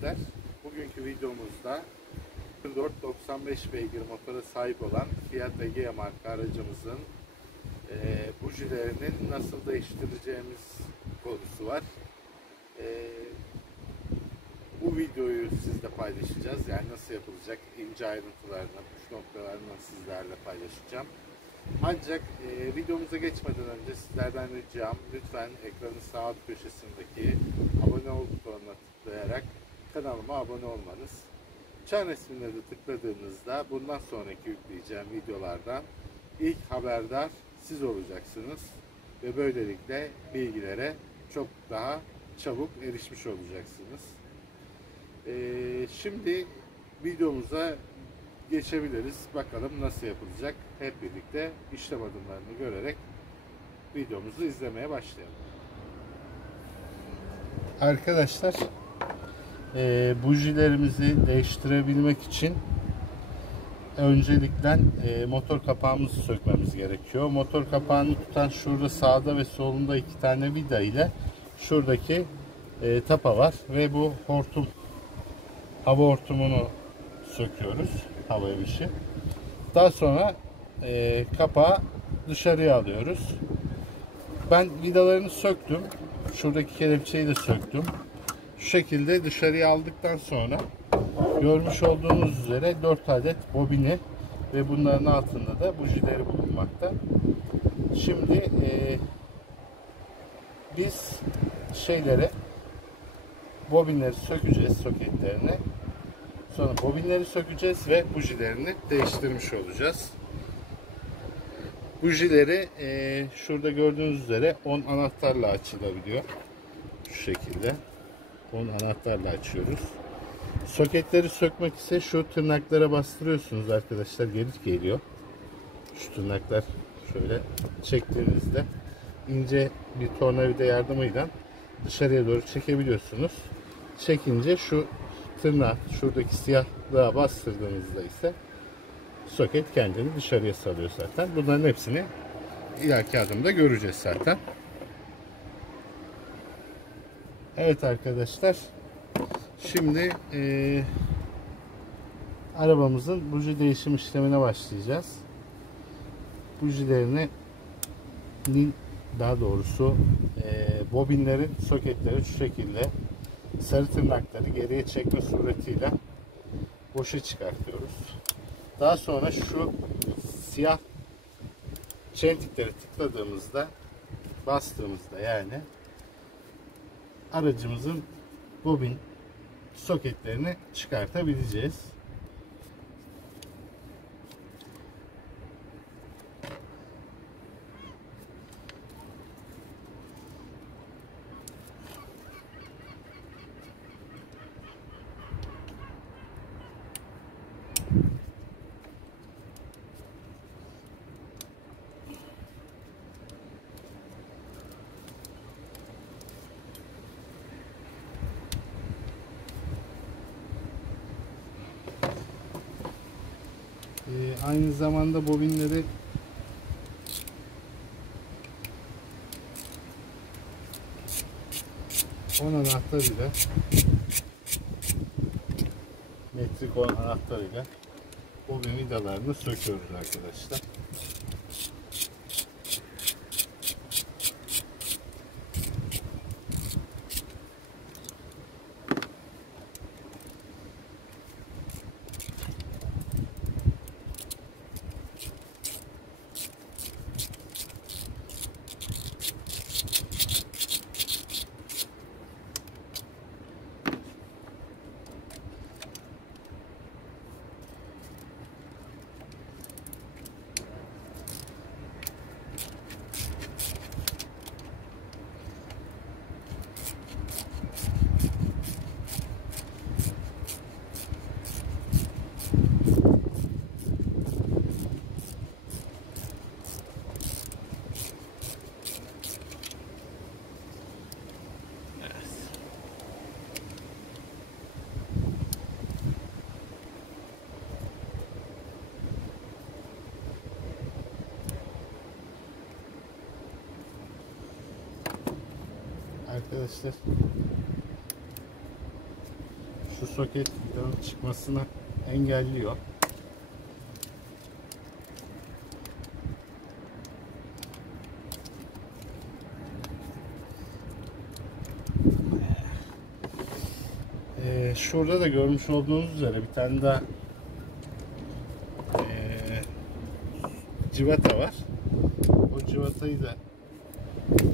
arkadaşlar. Bugünkü videomuzda 495 beygir motora sahip olan Fiat Egea marka aracımızın bujilerinin nasıl değiştireceğimiz konusu var. Bu videoyu sizle paylaşacağız. Yani nasıl yapılacak, ince ayrıntılarını, püf noktalarını sizlerle paylaşacağım. Ancak videomuza geçmeden önce sizlerden ricam, lütfen ekranın sağ alt köşesindeki abone ol butonuna tıklayarak kanalıma abone olmanız. Çan resmine de tıkladığınızda bundan sonraki yükleyeceğim videolardan ilk haberdar siz olacaksınız ve böylelikle bilgilere çok daha çabuk erişmiş olacaksınız. Şimdi videomuza geçebiliriz. Bakalım nasıl yapılacak. Hep birlikte işlem adımlarını görerek videomuzu izlemeye başlayalım. Arkadaşlar, bujilerimizi değiştirebilmek için öncelikle motor kapağımızı sökmemiz gerekiyor. Motor kapağını tutan şurada sağda ve solunda 2 tane vida ile şuradaki tapa var ve bu hortum, hava hortumunu söküyoruz, hava emişi. Daha sonra kapağı dışarıya alıyoruz. Ben vidalarını söktüm. Şuradaki kelepçeyi de söktüm. Şu şekilde dışarıya aldıktan sonra görmüş olduğunuz üzere 4 adet bobini ve bunların altında da bujileri bulunmakta. Şimdi biz bobinleri sökeceğiz, soketlerini. Sonra bobinleri sökeceğiz ve bujilerini değiştirmiş olacağız. Bujileri şurada gördüğünüz üzere 10 anahtarla açılabiliyor. Şu şekilde 10 anahtarla açıyoruz. Soketleri sökmek ise şu tırnaklara bastırıyorsunuz arkadaşlar, geri geliyor. Şu tırnaklar şöyle çektiğinizde ince bir tornavida yardımıyla dışarıya doğru çekebiliyorsunuz. Çekince şu tırnağı şuradaki siyahlığa bastırdığınızda ise soket kendini dışarıya salıyor zaten. Bunların hepsini ileriki adımda göreceğiz zaten. Evet arkadaşlar, şimdi arabamızın buji değişim işlemine başlayacağız. Bujilerini, daha doğrusu bobinlerin soketleri şu şekilde sarı tırnakları geriye çekme suretiyle boşa çıkartıyoruz. Daha sonra şu siyah çentikleri tıkladığımızda, bastığımızda yani aracımızın bobin soketlerini çıkartabileceğiz. Aynı zamanda bobinleri anahtar ile metrik 10 anahtar ile bobin vidalarını söküyoruz arkadaşlar. arkadaşlar. şu soket vidanın çıkmasını engelliyor. Şurada da görmüş olduğunuz üzere bir tane daha civata var. O civatayı da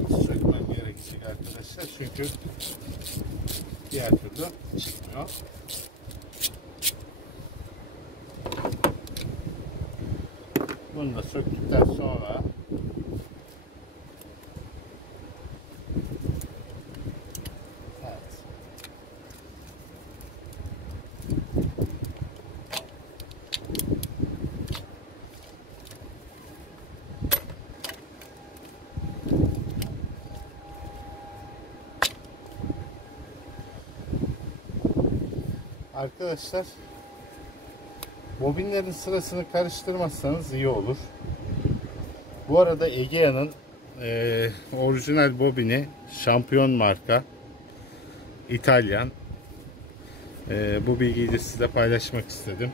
sökmem gerekecek arkadaşlar. Çünkü diğer türlü çıkmıyor. Bunu da söktükten sonra arkadaşlar, bobinlerin sırasını karıştırmazsanız iyi olur. Bu arada Egea'nın orijinal bobini, şampiyon marka, İtalyan. Bu bilgiyi de size paylaşmak istedim.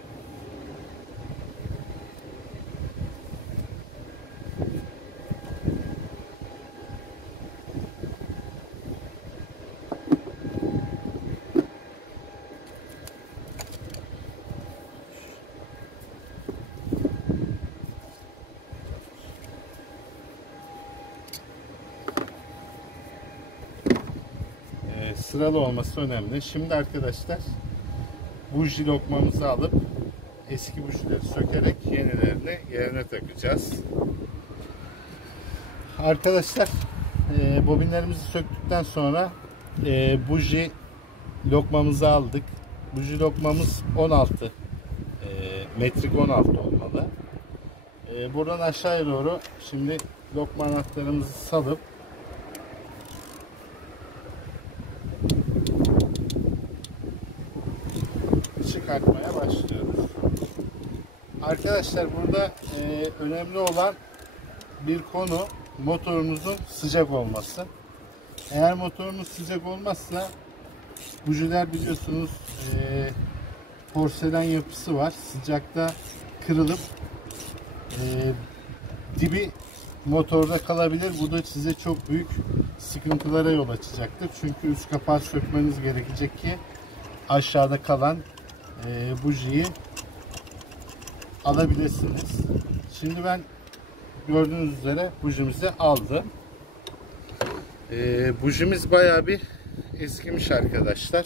Sıralı olması önemli. Şimdi arkadaşlar, buji lokmamızı alıp eski bujileri sökerek yenilerini yerine takacağız. Arkadaşlar, bobinlerimizi söktükten sonra buji lokmamızı aldık. Buji lokmamız 16 metrik 16 olmalı. Buradan aşağıya doğru şimdi lokma anahtarımızı salıp çıkartmaya başlıyoruz. Arkadaşlar, burada önemli olan bir konu motorunuzun sıcak olması. Eğer motorunuz sıcak olmazsa, bujiler biliyorsunuz porselen yapısı var. Sıcakta kırılıp dibi motorda kalabilir. Bu da size çok büyük sıkıntılara yol açacaktır. Çünkü üst kapağı sökmeniz gerekecek ki aşağıda kalan bujiyi alabilirsiniz. Şimdi ben gördüğünüz üzere bujimizi aldım. Bujimiz bayağı bir eskimiş arkadaşlar.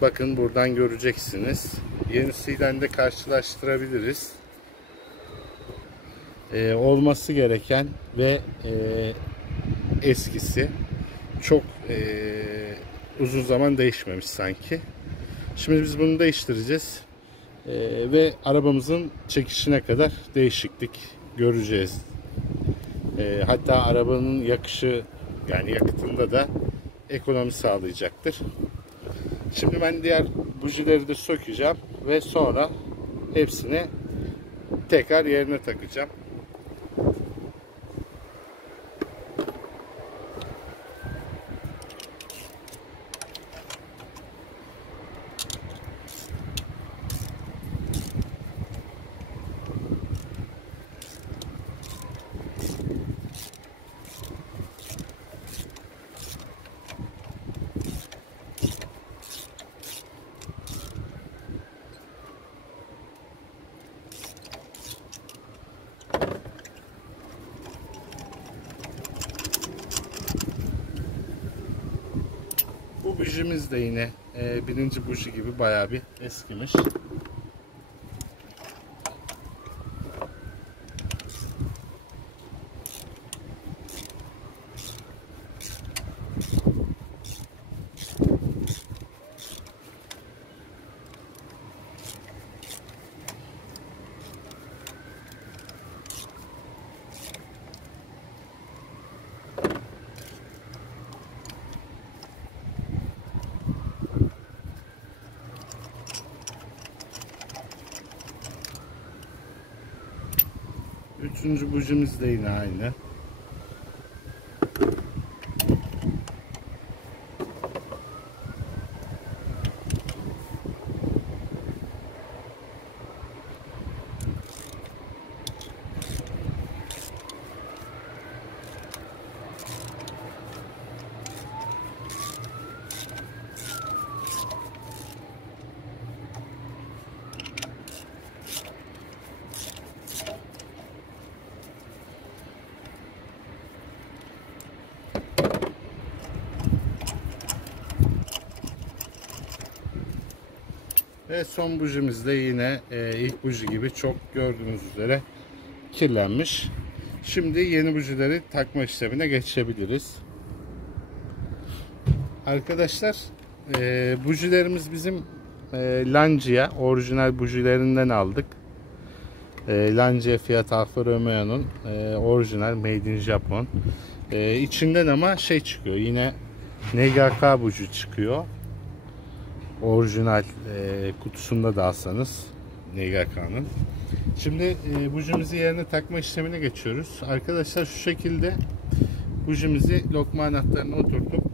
Bakın, buradan göreceksiniz. Yenisiyle de karşılaştırabiliriz. Olması gereken ve eskisi çok uzun zaman değişmemiş sanki. Şimdi biz bunu değiştireceğiz ve arabamızın çekişine kadar değişiklik göreceğiz. Hatta arabanın yakışı, yani yakıtında da ekonomi sağlayacaktır. Şimdi ben diğer bujileri de sökeceğim ve sonra hepsini tekrar yerine takacağım. Bu bujimiz de yine birinci buji gibi bayağı bir eskimiş. Üçüncü bujimiz de yine aynı. Ve son bujimiz de yine ilk buji gibi çok gördüğünüz üzere kirlenmiş. Şimdi yeni bujileri takma işlemine geçebiliriz. Arkadaşlar bujilerimiz bizim Lancia orijinal bujilerinden aldık. Lancia Fiat Alfa Romeo'nun orijinal Made in Japan. İçinden ama şey çıkıyor, yine NGK buji çıkıyor. Orijinal kutusunda da alsanız NGK'nın. Şimdi bujimizi yerine takma işlemine geçiyoruz. Arkadaşlar şu şekilde bujimizi lokma anahtarına oturtup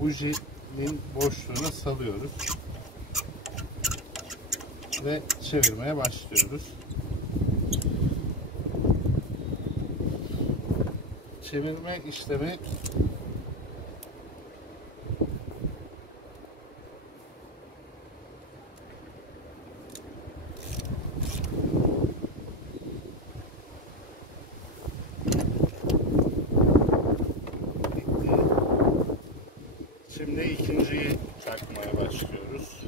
bujinin boşluğuna salıyoruz ve çevirmeye başlıyoruz. Çevirme işlemi Şimdi ikinciyi takmaya başlıyoruz.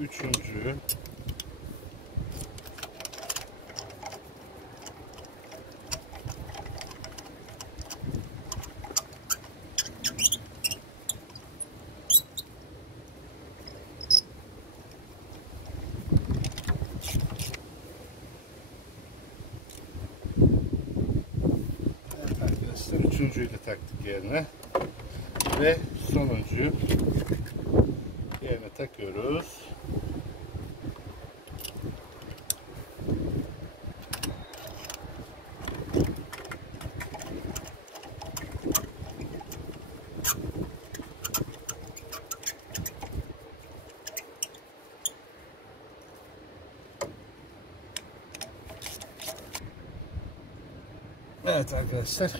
Üçüncü. Evet arkadaşlar, üçüncüyü de taktık yerine ve sonuncuyu yerine takıyoruz. Evet arkadaşlar,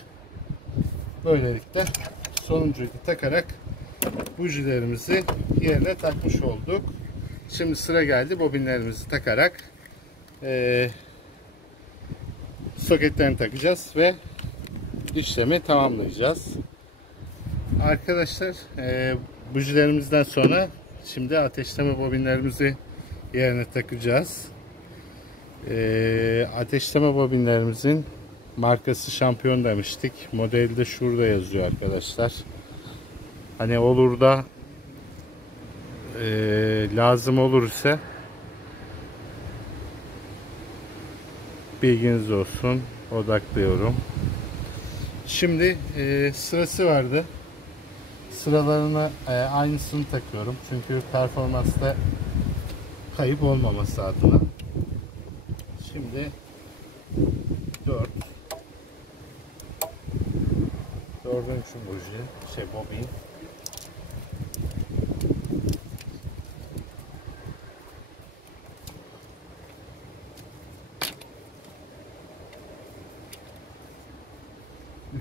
böylelikle sonuncuyu da takarak bujilerimizi yerine takmış olduk. Şimdi sıra geldi bobinlerimizi takarak soketlerini takacağız ve işlemi tamamlayacağız. Arkadaşlar bujilerimizden sonra şimdi ateşleme bobinlerimizi yerine takacağız. Ateşleme bobinlerimizin markası Şampiyon demiştik. Modeli de şurada yazıyor arkadaşlar. Hani olur da lazım olur ise bilginiz olsun. Odaklıyorum. Şimdi sırası vardı. Sıralarına aynısını takıyorum. Çünkü performansta kayıp olmaması adına. Şimdi 4 dördüncü buji, bobin.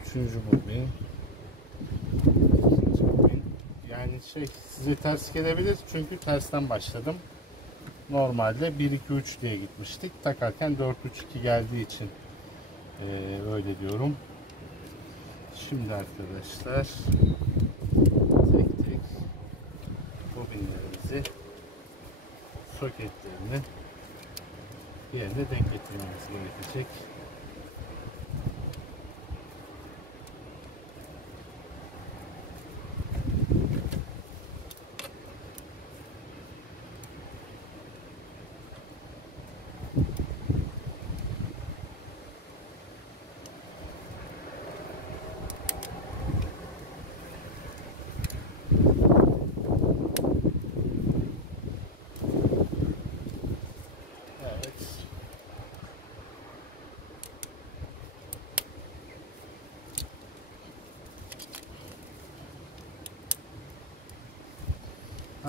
Üçüncü bobin. İkinci bobin. Yani size ters gelebilir çünkü tersten başladım. Normalde 1 2 3 diye gitmiştik. Takarken 4 3 2 geldiği için öyle diyorum. Şimdi arkadaşlar tek tek bobinlerimizi, soketlerini yerine denk getirmemiz gerekecek.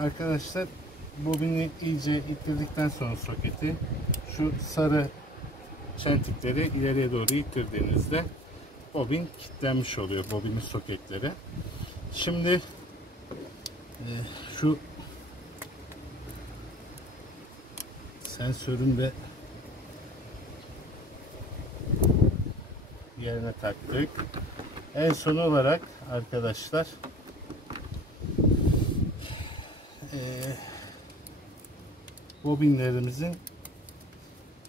Arkadaşlar, bobini iyice ittirdikten sonra soketi, şu sarı çentikleri ileriye doğru ittirdiğinizde bobin kilitlenmiş oluyor, bobinin soketleri. Şimdi şu sensörün de yerine taktık. En son olarak arkadaşlar bobinlerimizin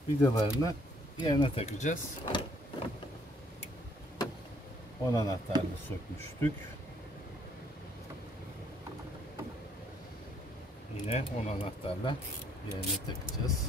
vidalarını yerine takacağız. 10 anahtarla sökmüştük. Yine 10 anahtarla yerine takacağız.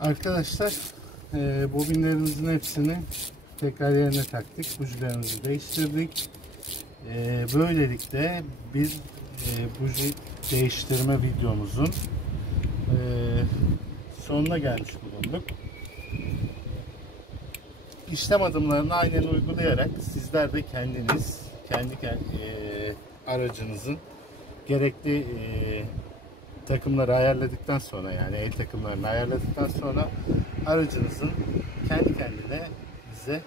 Arkadaşlar, bobinlerimizin hepsini tekrar yerine taktık. Bujilerimizi değiştirdik. Böylelikle bir buji değiştirme videomuzun sonuna gelmiş bulunduk. İşlem adımlarını aynen uygulayarak sizler de kendiniz kendi aracınızın gerekli takımları ayarladıktan sonra, yani el takımlarını ayarladıktan sonra aracınızın kendi kendine size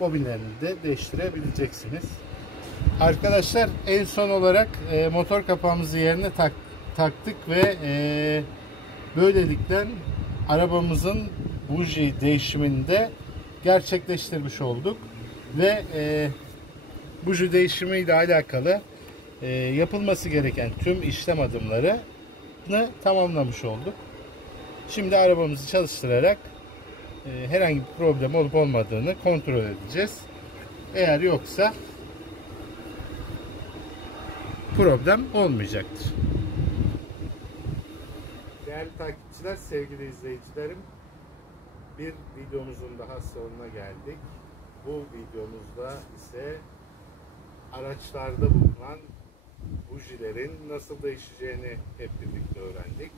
bobinlerini de değiştirebileceksiniz. Arkadaşlar, en son olarak motor kapağımızı yerine taktık ve böylelikle arabamızın buji değişimini de gerçekleştirmiş olduk ve buji değişimi ile alakalı yapılması gereken tüm işlem adımlarını tamamlamış olduk. Şimdi arabamızı çalıştırarak herhangi bir problem olup olmadığını kontrol edeceğiz. Eğer yoksa problem olmayacaktır. Değerli takipçiler, sevgili izleyicilerim, bir videomuzun daha sonuna geldik. Bu videomuzda ise araçlarda bulunan bujilerin nasıl değişeceğini hep birlikte öğrendik.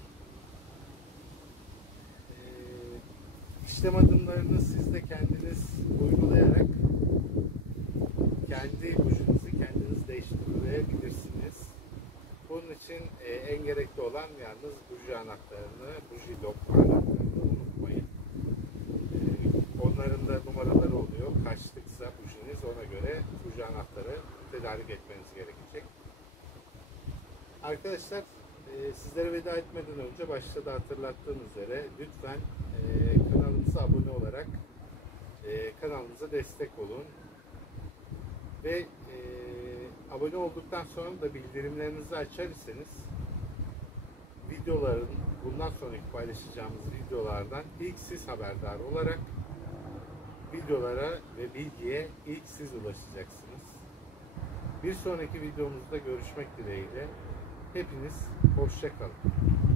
İşlem adımlarını siz de kendiniz uygulayarak kendi bujinizi kendiniz değiştirebilirsiniz. Bunun için en gerekli olan yalnız buji anahtarını, buji lock anahtarını unutmayın. Onların da numaraları oluyor. Kaçtıksa bujiniz, ona göre buji anahtarı tedarik etmeniz gerekecek. Arkadaşlar, sizlere veda etmeden önce başta da hatırlattığım üzere lütfen kanalımıza abone olarak kanalımıza destek olun ve abone olduktan sonra da bildirimlerinizi açar iseniz videoların, bundan sonraki paylaşacağımız videolardan ilk siz haberdar olarak videolara ve bilgiye ilk siz ulaşacaksınız. Bir sonraki videomuzda görüşmek dileğiyle. Hepiniz hoşça kalın.